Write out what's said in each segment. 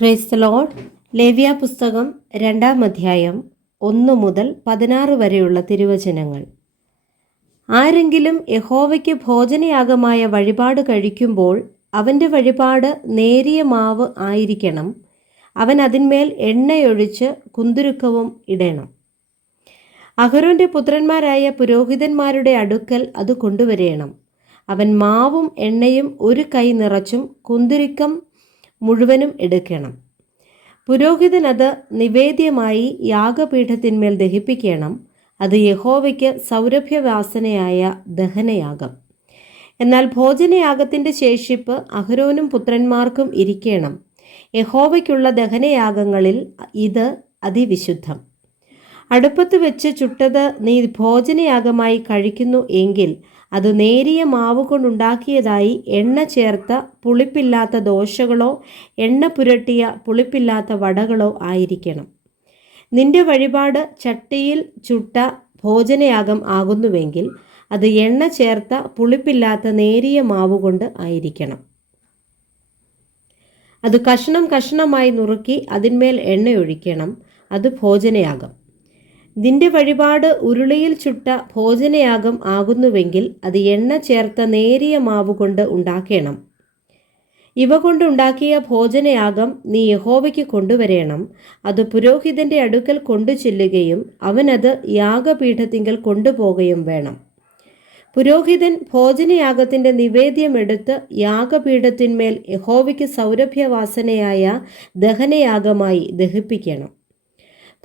Praise the Lord. ലേവ്യ പുസ്തകം 2-ാം അധ്യായം 1 മുതൽ 16 വരെയുള്ള തിരുവചനങ്ങൾ. ആരെങ്കിലും യഹോവയ്ക്ക് ഭോജനയാഗമായ വഴിപാട് കഴിക്കുമ്പോൾ അവൻ്റെ വഴിപാട് നേരിയ മാവ് ആയിരിക്കണം. അവൻ അതിന്മേൽ എണ്ണയൊഴിച്ച് കുന്തുരുക്കവും ഇടണം. അഹരോന്റെ പുത്രന്മാരായ പുരോഹിതന്മാരുടെ അടുക്കൽ അത് കൊണ്ടുവരേണം. അവൻ മാവും എണ്ണയും ഒരു കൈ നിറച്ചും കുന്തുരുക്കം മുഴുവനും എടുക്കണം. പുരോഹിതൻ അത് നിവേദ്യമായി യാഗപീഠത്തിന്മേൽ ദഹിപ്പിക്കണം. അത് യഹോവയ്ക്ക് സൗരഭ്യവാസനയായ ദഹനയാഗം. എന്നാൽ ഭോജനയാഗത്തിൻ്റെ ശേഷിപ്പ് അഹരോനും പുത്രന്മാർക്കും ഇരിക്കണം. യഹോവയ്ക്കുള്ള ദഹനയാഗങ്ങളിൽ ഇത് അതിവിശുദ്ധം. അടുപ്പത്ത് വെച്ച് ചുട്ടത് നീ ഭോജനയാഗമായി കഴിക്കുന്നു എങ്കിൽ അത് നേരിയ മാവ് കൊണ്ടുണ്ടാക്കിയതായി എണ്ണ ചേർത്ത പുളിപ്പില്ലാത്ത ദോശകളോ എണ്ണ പുരട്ടിയ പുളിപ്പില്ലാത്ത വടകളോ ആയിരിക്കണം. നിന്റെ വഴിപാട് ചട്ടിയിൽ ചുട്ട ഭോജനയാഗം ആകുന്നുവെങ്കിൽ അത് എണ്ണ ചേർത്ത പുളിപ്പില്ലാത്ത നേരിയ മാവ് കൊണ്ട് ആയിരിക്കണം. അത് കഷ്ണം കഷ്ണമായി നുറുക്കി അതിന്മേൽ എണ്ണയൊഴിക്കണം. അത് ഭോജനയാഗം. നിന്റെ വഴിപാട് ഉരുളിയിൽ ചുട്ട ഭോജനയാഗം ആകുന്നുവെങ്കിൽ അത് എണ്ണ ചേർത്ത നേരിയ മാവ് കൊണ്ട് ഉണ്ടാക്കണം. ഇവ കൊണ്ടുണ്ടാക്കിയ ഭോജനയാഗം നീ യഹോവയ്ക്ക് കൊണ്ടുവരേണം. അത് പുരോഹിതന്റെ അടുക്കൽ കൊണ്ടു ചെല്ലുകയും അവനത് യാഗപീഠത്തിങ്കൽ കൊണ്ടുപോകുകയും വേണം. പുരോഹിതൻ ഭോജനയാഗത്തിന്റെ നിവേദ്യം എടുത്ത് യാഗപീഠത്തിന്മേൽ യഹോവയ്ക്ക് സൗരഭ്യവാസനയായ ദഹനയാഗമായി ദഹിപ്പിക്കണം.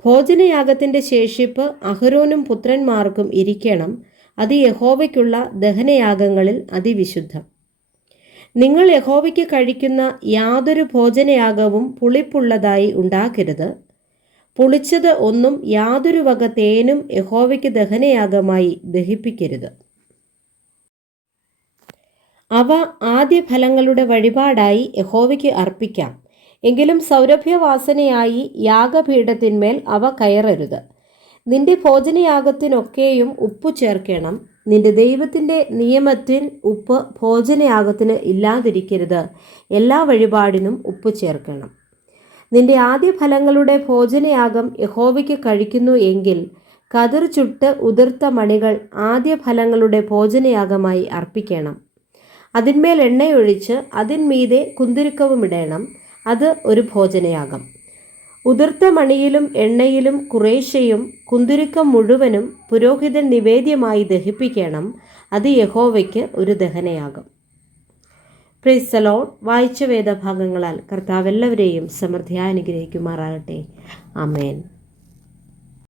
ഭോജനയാഗത്തിൻ്റെ ശേഷിപ്പ് അഹരോനും പുത്രന്മാർക്കും ഇരിക്കണം. അത് യഹോവയ്ക്കുള്ള ദഹനയാഗങ്ങളിൽ അതിവിശുദ്ധം. നിങ്ങൾ യഹോവയ്ക്ക് കഴിക്കുന്ന യാതൊരു ഭോജനയാഗവും പുളിപ്പുള്ളതായി ഉണ്ടാക്കരുത്. പുളിച്ചത് ഒന്നും യാതൊരു വക തേനും യഹോവയ്ക്ക് ദഹനയാഗമായി ദഹിപ്പിക്കരുത്. അവ ആദ്യഫലങ്ങളുടെ വഴിപാടായി യഹോവയ്ക്ക് അർപ്പിക്കാം. എങ്കിലും സൗരഭ്യവാസനയായി യാഗപീഠത്തിന്മേൽ അവ കയറരുത്. നിന്റെ ഭോജനയാഗത്തിനൊക്കെയും ഉപ്പു ചേർക്കണം. നിന്റെ ദൈവത്തിൻ്റെ നിയമത്തിൽ ഉപ്പ് ഭോജനയാഗത്തിന് ഇല്ലാതിരിക്കരുത്. എല്ലാ വഴിപാടിനും ഉപ്പ് ചേർക്കണം. നിന്റെ ആദ്യഫലങ്ങളുടെ ഭോജനയാഗം യഹോവയ്ക്ക് കഴിക്കുന്നു എങ്കിൽ കതിർ ചുട്ട് ഉതിർത്ത മണികൾ ആദ്യഫലങ്ങളുടെ ഭോജനയാഗമായി അർപ്പിക്കണം. അതിന്മേൽ എണ്ണയൊഴിച്ച് അതിന്മീതെ കുന്തുരുക്കവും ഇടണം. അത് ഒരു ഭോജനയാഗം. ഉതിർത്ത മണിയിലും എണ്ണയിലും കുറേശ്ശെയും കുന്തുരുക്കം മുഴുവനും പുരോഹിതൻ നിവേദ്യമായി ദഹിപ്പിക്കണം. അത് യഹോവയ്ക്ക് ഒരു ദഹനയാഗം. Praise the Lord. വായിച്ച വേദഭാഗങ്ങളാൽ കർത്താവ് എല്ലാവരെയും സമൃദ്ധിയായി അനുഗ്രഹിക്കുമാറാകട്ടെ. ആമേൻ.